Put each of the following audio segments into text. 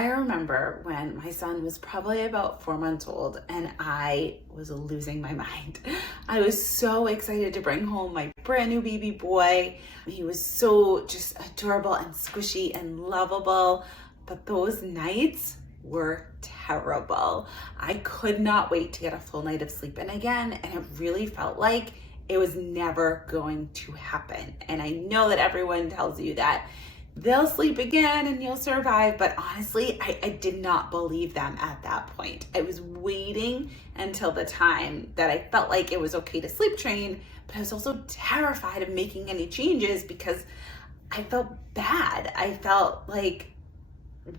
I remember when my son was probably about 4 months old and I was losing my mind. I was so excited to bring home my brand new baby boy. He was so just adorable and squishy and lovable, but those nights were terrible. I could not wait to get a full night of sleep in again, and it really felt like it was never going to happen. And I know that everyone tells you that they'll sleep again and you'll survive, but honestly, I did not believe them at that point. I was waiting until the time that I felt like it was okay to sleep train, but I was also terrified of making any changes because I felt bad. I felt like,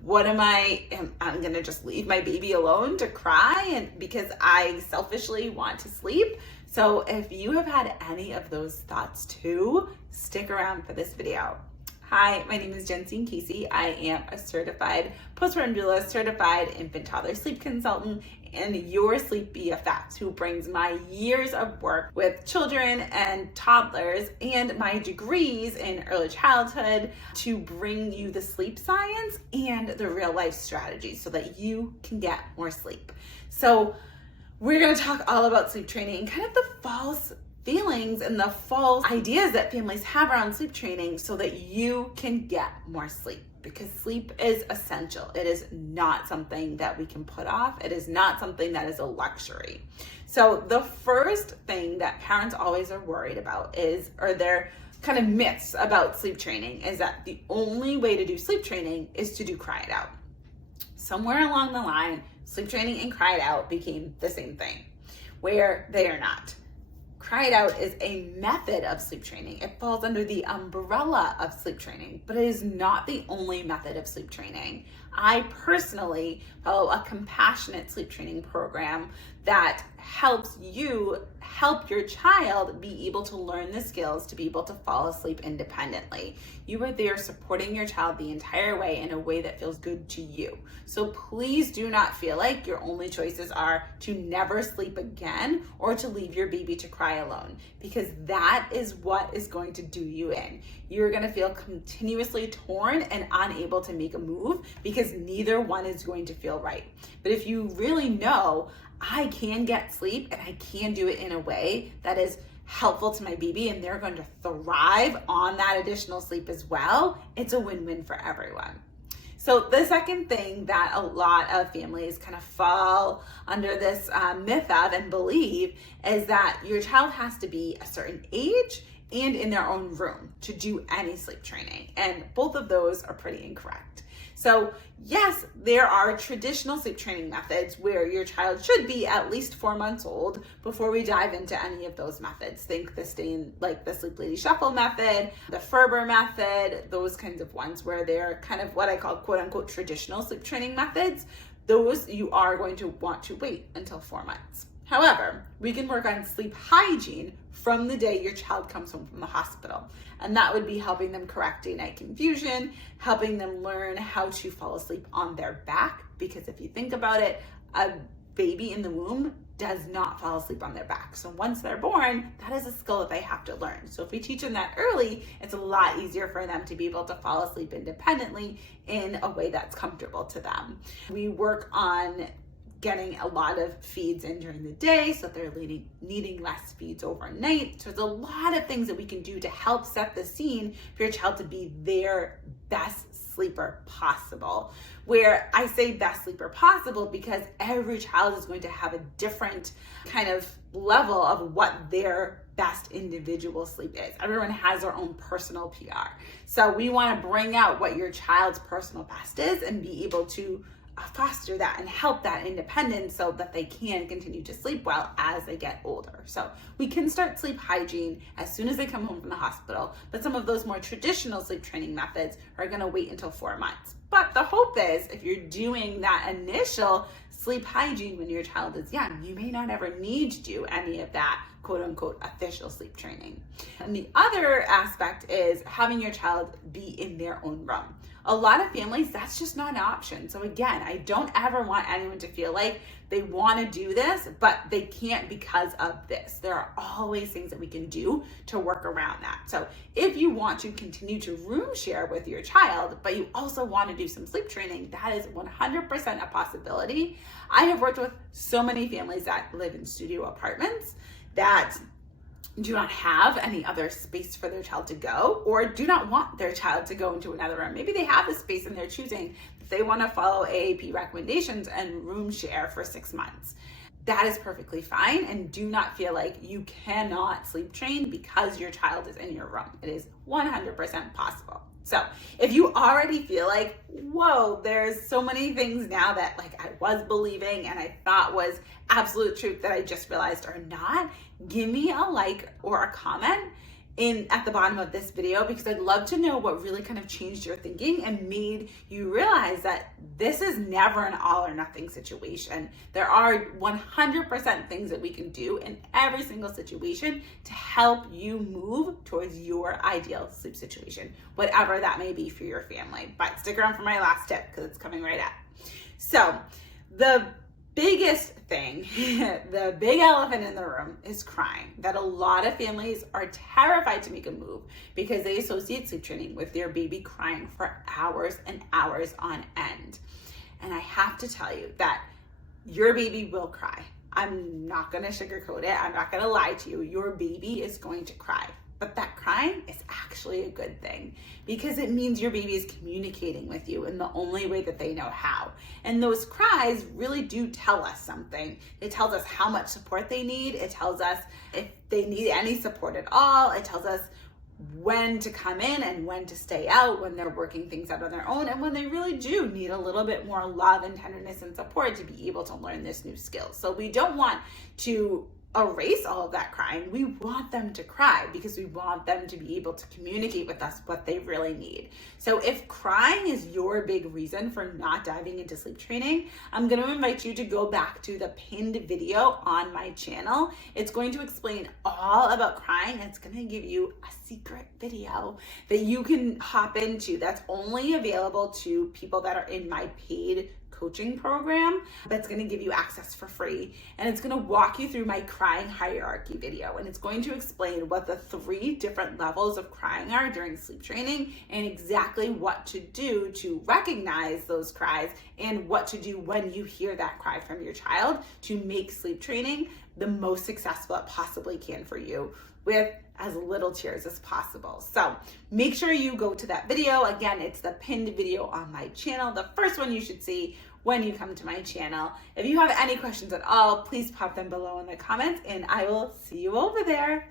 what am I'm gonna just leave my baby alone to cry and because I selfishly want to sleep? So if you have had any of those thoughts too, stick around for this video. Hi, my name is Jensine Casey. I am a certified postpartum doula, certified infant toddler sleep consultant, and your sleep BFF, who brings my years of work with children and toddlers and my degrees in early childhood to bring you the sleep science and the real life strategies so that you can get more sleep. So we're going to talk all about sleep training and kind of the false feelings and the false ideas that families have around sleep training so that you can get more sleep, because sleep is essential. It is not something that we can put off. It is not something that is a luxury. So the first thing that parents always are worried about or their kind of myths about sleep training is that the only way to do sleep training is to do cry it out. Somewhere along the line, sleep training and cry it out became the same thing, where they are not. Cry it out is a method of sleep training. It falls under the umbrella of sleep training, but it is not the only method of sleep training. I personally follow a compassionate sleep training program that helps you help your child be able to learn the skills to be able to fall asleep independently. You are there supporting your child the entire way in a way that feels good to you. So please do not feel like your only choices are to never sleep again or to leave your baby to cry alone, because that is what is going to do you in. You're going to feel continuously torn and unable to make a move because neither one is going to feel right. But if you really know, I can get sleep and I can do it in a way that is helpful to my baby and they're going to thrive on that additional sleep as well, it's a win-win for everyone. So the second thing that a lot of families kind of fall under this myth of and believe is that your child has to be a certain age and in their own room to do any sleep training. And both of those are pretty incorrect. So yes, there are traditional sleep training methods where your child should be at least 4 months old before we dive into any of those methods. Think the Sleep Lady Shuffle method, the Ferber method, those kinds of ones where they're kind of what I call quote unquote traditional sleep training methods. Those you are going to want to wait until 4 months. However, we can work on sleep hygiene from the day your child comes home from the hospital. And that would be helping them correct day-night confusion, helping them learn how to fall asleep on their back. Because if you think about it, a baby in the womb does not fall asleep on their back. So once they're born, that is a skill that they have to learn. So if we teach them that early, it's a lot easier for them to be able to fall asleep independently in a way that's comfortable to them. We work on getting a lot of feeds in during the day so they're needing less feeds overnight. So there's a lot of things that we can do to help set the scene for your child to be their best sleeper possible. Where I say best sleeper possible because every child is going to have a different kind of level of what their best individual sleep is. Everyone has their own personal PR. So we want to bring out what your child's personal best is and be able to foster that and help that independence so that they can continue to sleep well as they get older. So we can start sleep hygiene as soon as they come home from the hospital, but some of those more traditional sleep training methods are going to wait until 4 months. But the hope is if you're doing that initial sleep hygiene when your child is young, you may not ever need to do any of that quote unquote official sleep training. And the other aspect is having your child be in their own room. A lot of families, that's just not an option. So again, I don't ever want anyone to feel like they want to do this, but they can't because of this. There are always things that we can do to work around that. So if you want to continue to room share with your child, but you also want to do some sleep training, that is 100% a possibility. I have worked with so many families that live in studio apartments that do not have any other space for their child to go, or do not want their child to go into another room. Maybe they have the space and they're choosing that they want to follow AAP recommendations and room share for 6 months. That is perfectly fine, and do not feel like you cannot sleep train because your child is in your room. It is 100% possible. So if you already feel like, whoa, there's so many things now that like I was believing and I thought was absolute truth that I just realized are not, give me a like or a comment at the bottom of this video, because I'd love to know what really kind of changed your thinking and made you realize that this is never an all or nothing situation. There are 100% things that we can do in every single situation to help you move towards your ideal sleep situation, whatever that may be for your family. But stick around for my last tip because it's coming right up. So the biggest thing, the big elephant in the room is crying. That a lot of families are terrified to make a move because they associate sleep training with their baby crying for hours and hours on end. And I have to tell you that your baby will cry. I'm not going to sugarcoat it. I'm not going to lie to you. Your baby is going to cry. But that crying is actually a good thing because it means your baby is communicating with you in the only way that they know how. And those cries really do tell us something. It tells us how much support they need. It tells us if they need any support at all. It tells us when to come in and when to stay out, when they're working things out on their own, and when they really do need a little bit more love and tenderness and support to be able to learn this new skill. So we don't want to erase all of that crying. We want them to cry because we want them to be able to communicate with us what they really need. So if crying is your big reason for not diving into sleep training, I'm going to invite you to go back to the pinned video on my channel. It's going to explain all about crying. It's going to give you a secret video that you can hop into that's only available to people that are in my paid coaching program that's going to give you access for free, and it's going to walk you through my crying hierarchy video, and it's going to explain what the 3 different levels of crying are during sleep training and exactly what to do to recognize those cries and what to do when you hear that cry from your child to make sleep training the most successful it possibly can for you with as little tears as possible. So make sure you go to that video. Again, it's the pinned video on my channel, the first one you should see when you come to my channel. If you have any questions at all, please pop them below in the comments and I will see you over there.